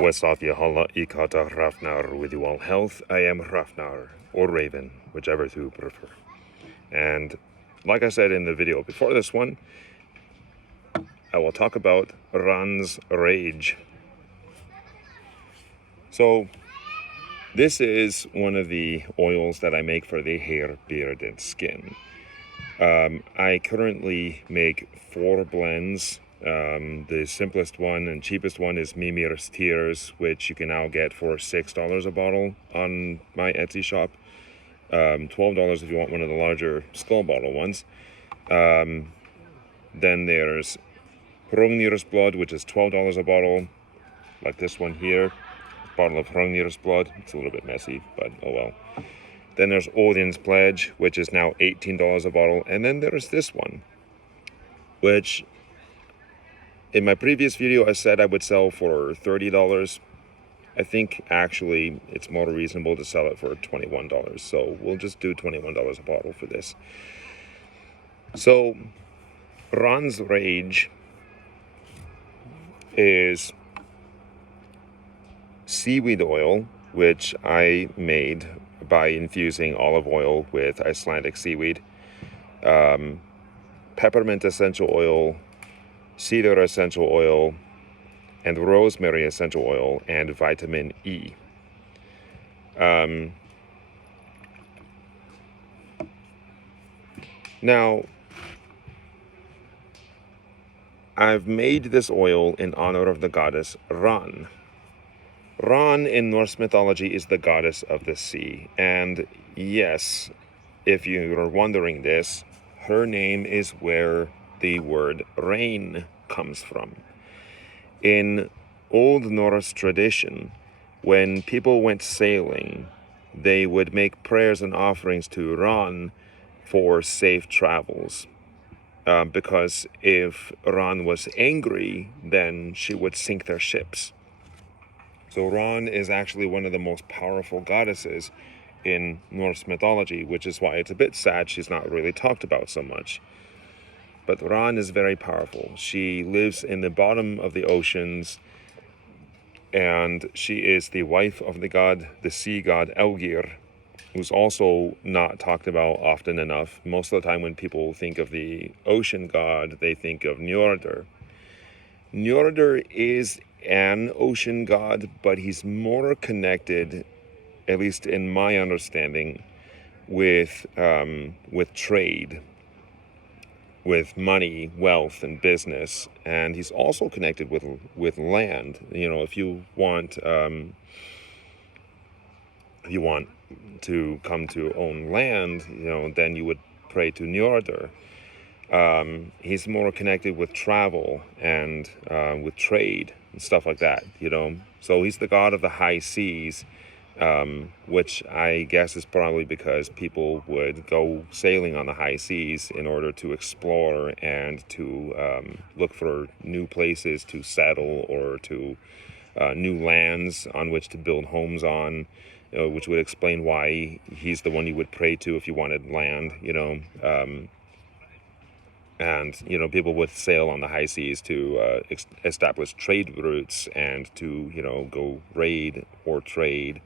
Westafia Hala Ikata Rafnar with you all health. I am Rafnar, or Raven, whichever to prefer. And like I said in the video before this one, I will talk about Ran's Rage. So this is one of the oils that I make for the hair, beard, and skin. I currently make 4 blends. The simplest one and cheapest one is Mimir's Tears, which you can now get for $6 a bottle on my Etsy shop. $12 if you want one of the larger skull bottle ones. Then there's Hrungnir's Blood, which is $12 a bottle, like this one here. Bottle of Hrungnir's Blood. It's a little bit messy, but oh well. Then there's Odin's Pledge, which is now $18 a bottle. And then there's this one, which in my previous video I said I would sell for $30. I think actually it's more reasonable to sell it for $21. So we'll just do $21 a bottle for this. So Ran's Rage is seaweed oil, which I made by infusing olive oil with Icelandic seaweed, peppermint essential oil, cedar essential oil, and rosemary essential oil, and vitamin E. Now, I've made this oil in honor of the goddess Ran. Ran in Norse mythology is the goddess of the sea. And yes, if you're wondering this, her name is where the word rain comes from. In Old Norse tradition, when people went sailing, they would make prayers and offerings to Ran for safe travels. Because if Ran was angry, then she would sink their ships. So Ran is actually one of the most powerful goddesses in Norse mythology, which is why it's a bit sad she's not really talked about so much. But Ran is very powerful. She lives in the bottom of the oceans, and she is the wife of the sea god Elgir, who's also not talked about often enough. Most of the time when people think of the ocean god, they think of Njordr. Njordr is an ocean god, but he's more connected, at least in my understanding, with trade, with money, wealth, and business. And he's also connected with land. You know, if you want to come to own land, you know, then you would pray to Njordr. He's more connected with travel and with trade and stuff like that, you know. So he's the god of the high seas, which I guess is probably because people would go sailing on the high seas in order to explore and to look for new places to settle, or to new lands on which to build homes on, you know, which would explain why he's the one you would pray to if you wanted land, you know. And, you know, people would sail on the high seas to establish trade routes and to, you know, go raid or trade,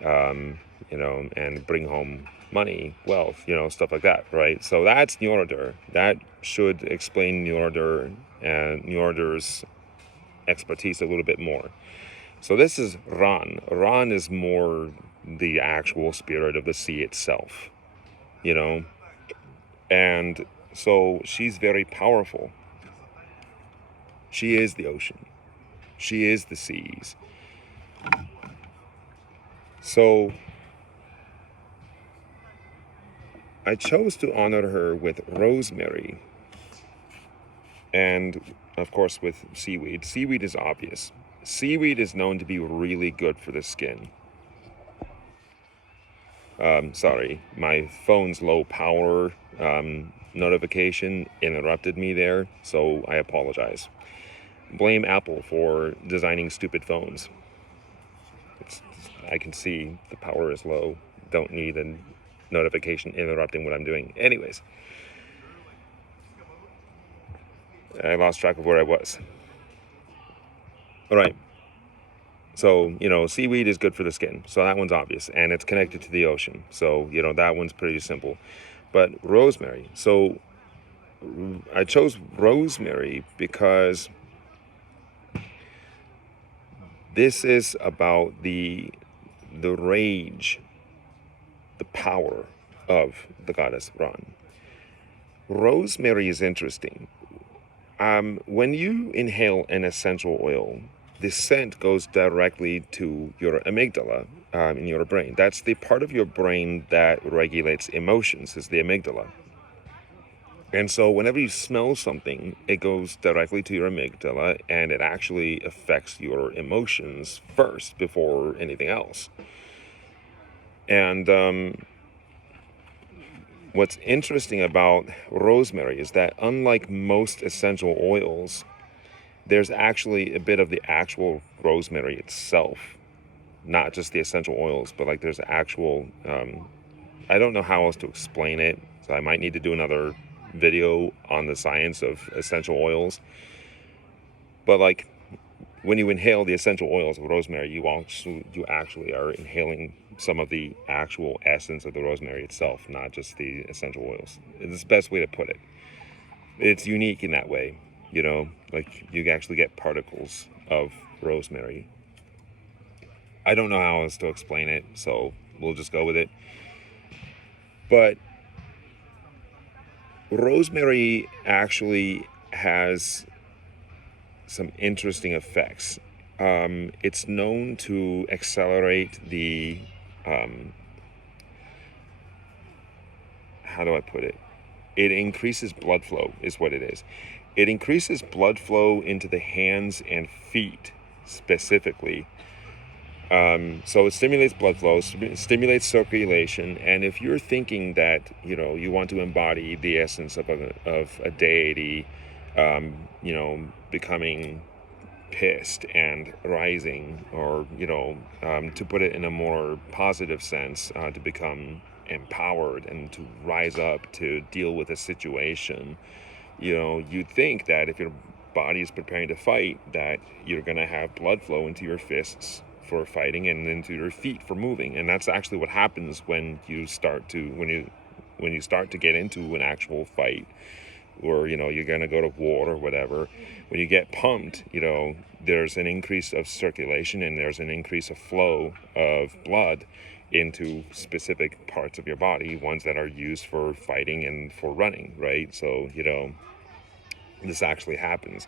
you know, and bring home money, wealth, you know, stuff like that, right? So that's Njordr. That should explain Njordr and Njordr's expertise a little bit more. So this is Ran. Ran is more the actual spirit of the sea itself, you know, and so she's very powerful. She is the ocean. She is the seas. So I chose to honor her with rosemary and, of course, with seaweed. Seaweed is obvious. Seaweed is known to be really good for the skin. Sorry, my phone's low power notification interrupted me there, so I apologize. Blame Apple for designing stupid phones. I can see the power is low. Don't need a notification interrupting what I'm doing. Anyways, I lost track of where I was. All right. So, seaweed is good for the skin. So that one's obvious. And it's connected to the ocean. So, that one's pretty simple. But rosemary. So I chose rosemary because this is about the rage, the power of the goddess Ran. Rosemary is interesting. When you inhale an essential oil, the scent goes directly to your amygdala in your brain. That's the part of your brain that regulates emotions, is the amygdala. And so whenever you smell something, it goes directly to your amygdala and it actually affects your emotions first before anything else. And what's interesting about rosemary is that unlike most essential oils, there's actually a bit of the actual rosemary itself, not just the essential oils, but like there's actual, I don't know how else to explain it. So I might need to do another video on the science of essential oils. But like when you inhale the essential oils of rosemary, you actually are inhaling some of the actual essence of the rosemary itself, not just the essential oils. It's the best way to put it. It's unique in that way, like you actually get particles of rosemary. I don't know how else to explain it, so we'll just go with it. But rosemary actually has some interesting effects. It's known to accelerate the, how do I put it? It increases blood flow, is what it is. It increases blood flow into the hands and feet specifically. So it stimulates blood flow, stimulates circulation, and if you're thinking that you want to embody the essence of a deity, becoming pissed and rising, or to put it in a more positive sense, to become empowered and to rise up to deal with a situation, you'd think that if your body is preparing to fight, that you're going to have blood flow into your fists for fighting and into your feet for moving. And that's actually what happens when you start to get into an actual fight, or you're going to go to war or whatever. When you get pumped, there's an increase of circulation and there's an increase of flow of blood into specific parts of your body, ones that are used for fighting and for running, right? So this actually happens.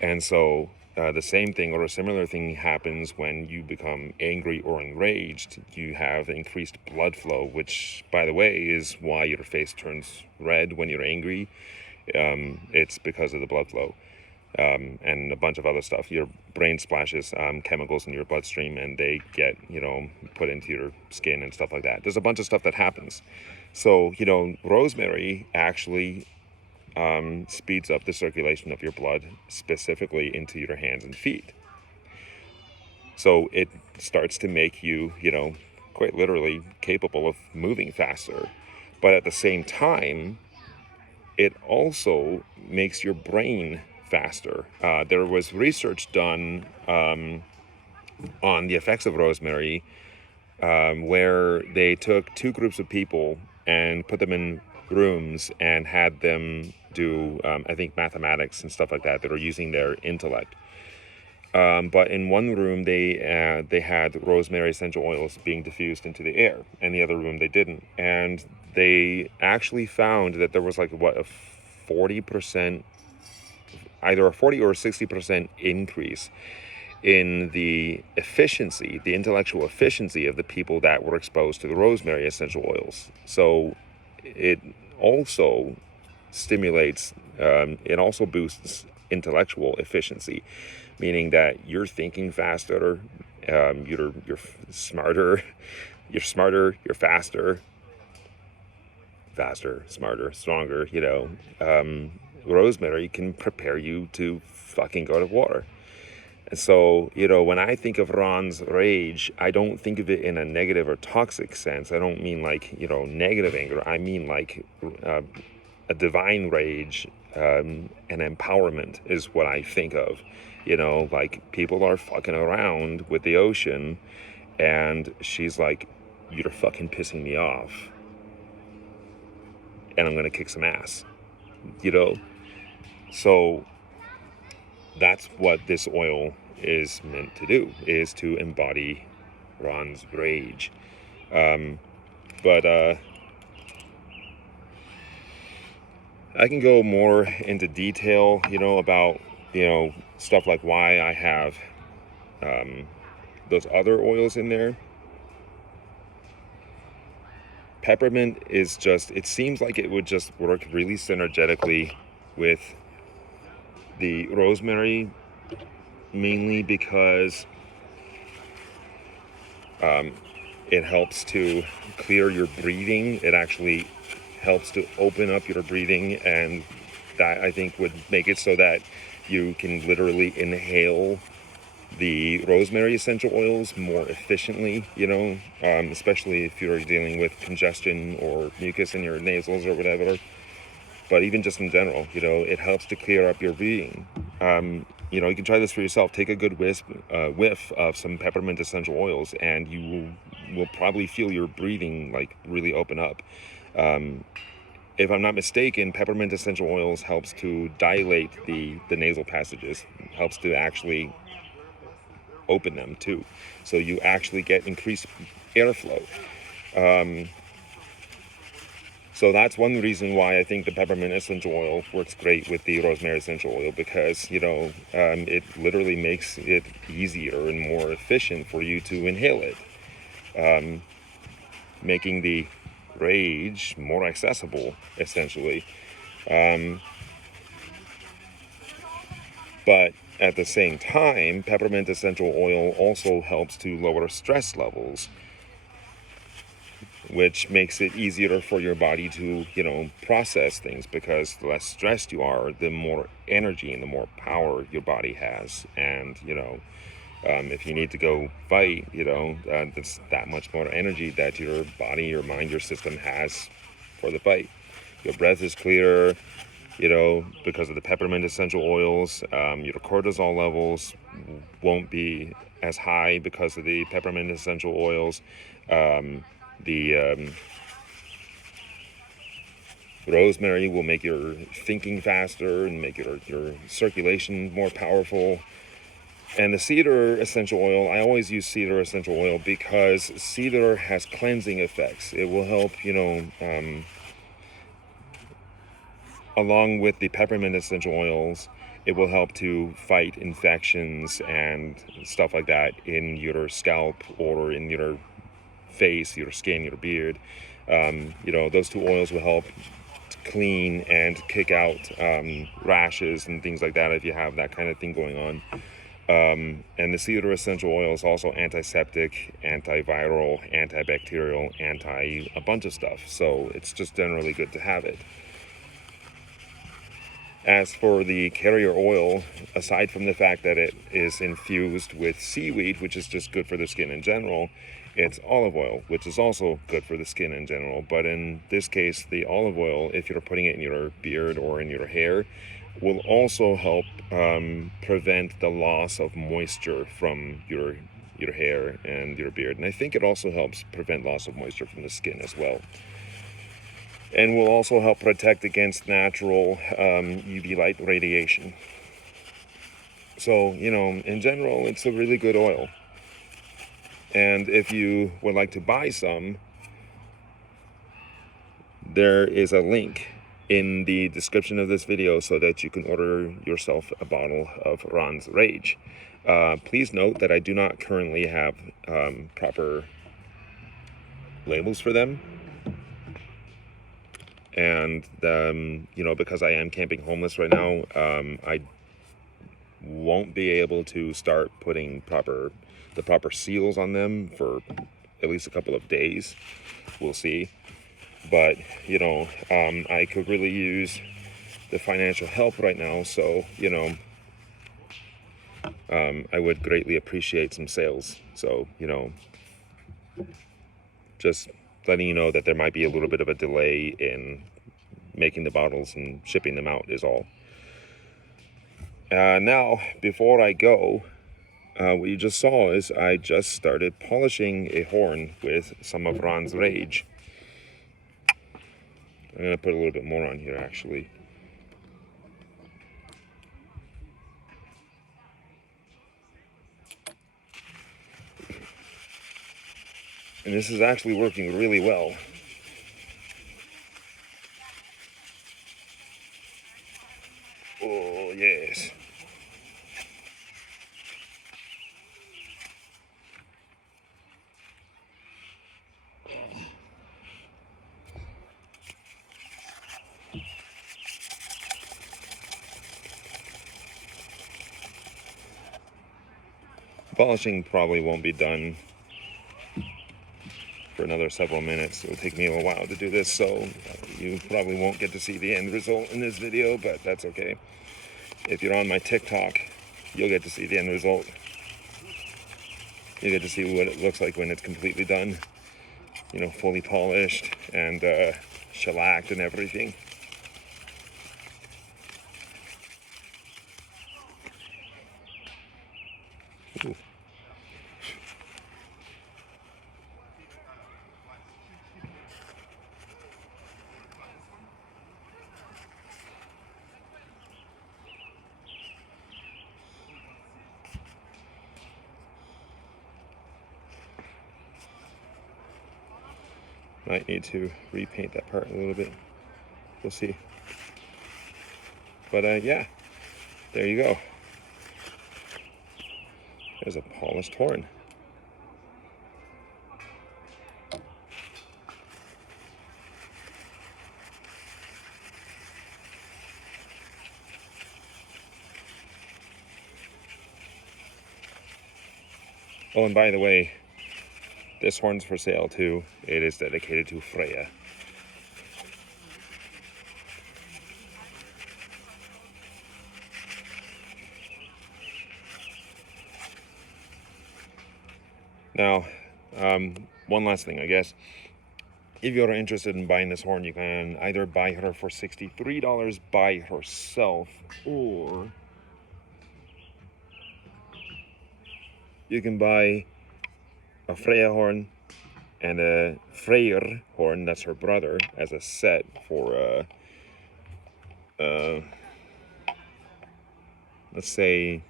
And so the same thing or a similar thing happens when you become angry or enraged. You have increased blood flow, which, by the way, is why your face turns red when you're angry. It's because of the blood flow, and a bunch of other stuff. Your brain splashes chemicals in your bloodstream, and they get put into your skin and stuff like that. There's a bunch of stuff that happens. So rosemary actually speeds up the circulation of your blood, specifically into your hands and feet. So it starts to make you, quite literally capable of moving faster. But at the same time, it also makes your brain faster. There was research done on the effects of rosemary, where they took two groups of people and put them in rooms and had them do, I think, mathematics and stuff like that. That are using their intellect. But in one room, they had rosemary essential oils being diffused into the air, and the other room they didn't. And they actually found that there was like a 40%, either a 40 or 60% increase in the efficiency, the intellectual efficiency of the people that were exposed to the rosemary essential oils. So it also stimulates, it also boosts intellectual efficiency, meaning that you're thinking faster, you're smarter, you're faster, smarter, stronger. Rosemary can prepare you to fucking go to war. And so, when I think of Ran's rage, I don't think of it in a negative or toxic sense. I don't mean like, negative anger. I mean like a divine rage and empowerment is what I think of. Like people are fucking around with the ocean, and she's like, "You're fucking pissing me off, and I'm gonna kick some ass." You know, so that's what this oil is meant to do: is to embody Ron's rage. But I can go more into detail, about, stuff like why I have those other oils in there. Peppermint is just, it seems like it would just work really synergetically with the rosemary, mainly because it helps to clear your breathing. It actually helps to open up your breathing, and that, I think, would make it so that you can literally inhale the rosemary essential oils more efficiently, especially if you're dealing with congestion or mucus in your nasals or whatever. But even just in general, it helps to clear up your breathing. You can try this for yourself. Take a good whiff of some peppermint essential oils, and you will probably feel your breathing like really open up. If I'm not mistaken, peppermint essential oils helps to dilate the nasal passages, helps to actually open them too, so you actually get increased airflow. So that's one reason why I think the peppermint essential oil works great with the rosemary essential oil, because it literally makes it easier and more efficient for you to inhale it, making the rage more accessible, essentially. But at the same time, peppermint essential oil also helps to lower stress levels, which makes it easier for your body to, process things, because the less stressed you are, the more energy and the more power your body has. And, if you need to go fight, that's that much more energy that your body, your mind, your system has for the fight. Your breath is clearer, because of the peppermint essential oils. Your cortisol levels won't be as high because of the peppermint essential oils. The rosemary will make your thinking faster and make your circulation more powerful. And the cedar essential oil, I always use cedar essential oil because cedar has cleansing effects. It will help, along with the peppermint essential oils, it will help to fight infections and stuff like that in your scalp or in your face, your skin, your beard. Those two oils will help clean and kick out rashes and things like that if you have that kind of thing going on. And the cedar essential oil is also antiseptic, antiviral, antibacterial, a bunch of stuff. So it's just generally good to have it. As for the carrier oil, aside from the fact that it is infused with seaweed, which is just good for the skin in general, it's olive oil, which is also good for the skin in general. But in this case, the olive oil, if you're putting it in your beard or in your hair, will also help prevent the loss of moisture from your hair and your beard. And I think it also helps prevent loss of moisture from the skin as well. And will also help protect against natural UV light radiation. So, in general, it's a really good oil. And if you would like to buy some, there is a link in the description of this video so that you can order yourself a bottle of Ron's Rage. Please note that I do not currently have proper labels for them. And, because I am camping homeless right now, I won't be able to start putting the proper seals on them for at least a couple of days. We'll see. But, I could really use the financial help right now. So, I would greatly appreciate some sales. So, just letting you know that there might be a little bit of a delay in making the bottles and shipping them out is all. Now, before I go, what you just saw is I just started polishing a horn with some of Ron's Rage. I'm going to put a little bit more on here, actually. And this is actually working really well. Oh, yes. Polishing probably won't be done for another several minutes. It'll take me a while to do this, so you probably won't get to see the end result in this video, but that's okay. If you're on my TikTok, you'll get to see the end result. You get to see what it looks like when it's completely done. You know, fully polished and shellacked and everything. Ooh. Might need to repaint that part a little bit. We'll see. But yeah, there you go. There's a polished horn. Oh, and by the way, this horn's for sale too. It is dedicated to Freya. Now, one last thing, I guess. If you're interested in buying this horn, you can either buy her for $63 by herself, or you can buy a Freya horn and a Freyr horn, that's her brother, as a set for let's say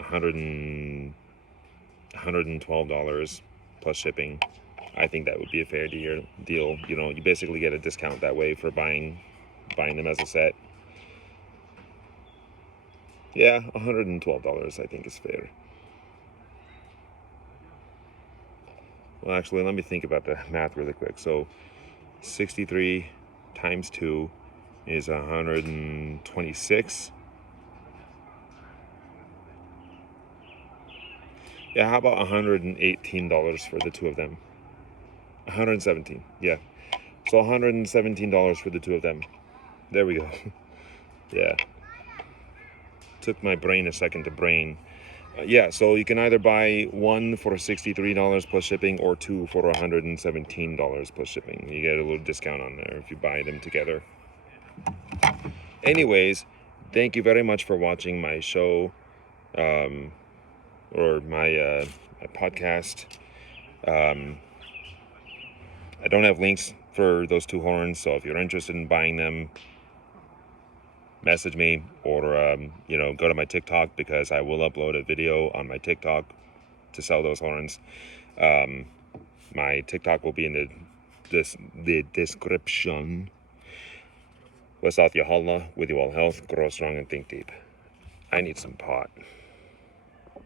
$112 plus shipping. I think that would be a fair deal. You know, you basically get a discount that way for buying them as a set. Yeah, $112 I think is fair. Well, actually, let me think about the math really quick. So 63 times 2 is 126. Yeah, how about $118 for the two of them? 117, yeah. So $117 for the two of them. There we go. Yeah. Took my brain a second to brain. Yeah, so you can either buy one for $63 plus shipping or two for $117 plus shipping. You get a little discount on there if you buy them together. Anyways, thank you very much for watching my show, or my podcast. I don't have links for those two horns, so if you're interested in buying them, message me, or you know, go to my TikTok, because I will upload a video on my TikTok to sell those horns. My TikTok will be in the description. Wasath Yahallah, with you all health, grow strong, and think deep. I need some pot.